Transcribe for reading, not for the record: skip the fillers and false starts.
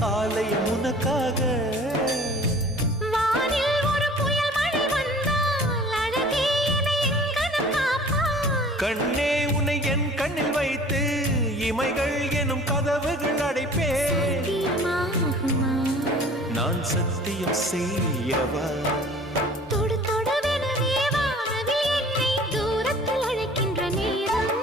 ஆலயம் உனக்காக. வானில் ஒரு புயல் மழை வந்தால் அழகே என்னை எங்கனம் காப்பாய். கண்ணே உன்னை என் கண்ணில் வைத்து இமைகள் எனும் கதவுகள் அடைப்பேன். சத்தியமாகுமா? நான் சத்தியம் செய்யவா? தொடு தொடுவெனவே வானவில் என்னை தூரத்தில் அழைக்கின்ற நேரம்.